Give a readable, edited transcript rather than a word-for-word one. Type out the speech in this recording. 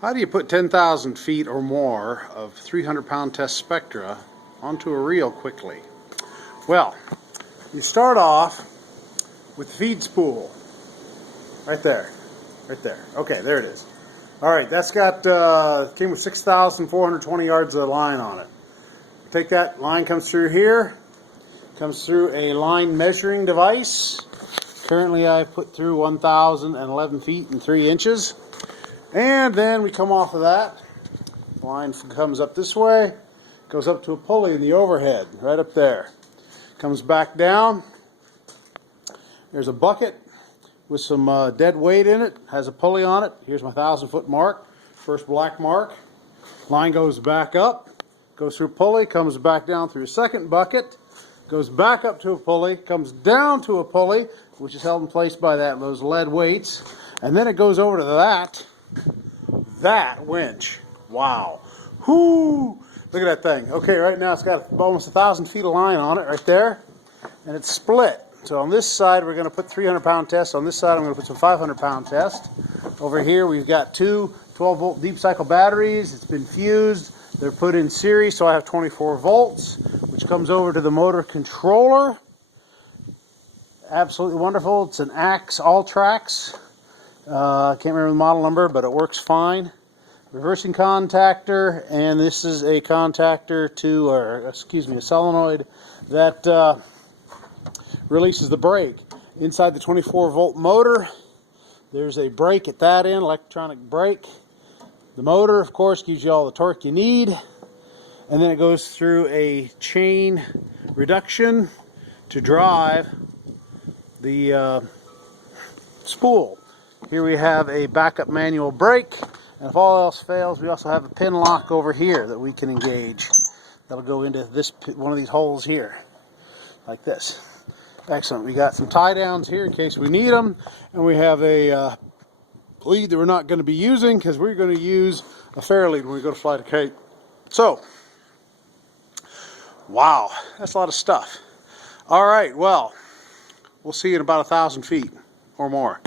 How do you put 10,000 feet or more of 300-pound test spectra onto a reel quickly? Well, you start off with the feed spool. Right there. Right there. Okay, there it is. Alright, that's got, came with 6,420 yards of line on it. Take that, line comes through here, comes through a line measuring device. Currently I've put through 1,011 feet and 3 inches. And then we come off of that. The line comes up this way, goes up to a pulley in the overhead, right up there. Comes back down. There's a bucket with some dead weight in it, has a pulley on it. Here's my 1,000-foot mark, first black mark. Line goes back up, goes through a pulley, comes back down through a second bucket, goes back up to a pulley, comes down to a pulley, which is held in place by those lead weights, and then it goes over to that winch. Wow. Whoo! Look at that thing. Okay, right now it's got almost 1,000 feet of line on it right there, and it's split. So on this side we're going to put 300-pound tests. On this side I'm going to put some 500-pound tests. Over here we've got two 12-volt deep cycle batteries. It's been fused. They're put in series, so I have 24 volts, which comes over to the motor controller. Absolutely wonderful. It's an Axe All-Trax. I can't remember the model number, but it works fine. Reversing contactor, and this is a contactor to, a solenoid that releases the brake. Inside the 24-volt motor, there's a brake at that end, electronic brake. The motor, of course, gives you all the torque you need, and then it goes through a chain reduction to drive the spool. Here we have a backup manual brake, and if all else fails, we also have a pin lock over here that we can engage. That'll go into this one of these holes here, like this. Excellent. We got some tie downs here in case we need them, and we have a lead that we're not going to be using because we're going to use a Fairlead when we go to fly to Cape. So, wow, that's a lot of stuff. All right, well, we'll see you in about 1,000 feet or more.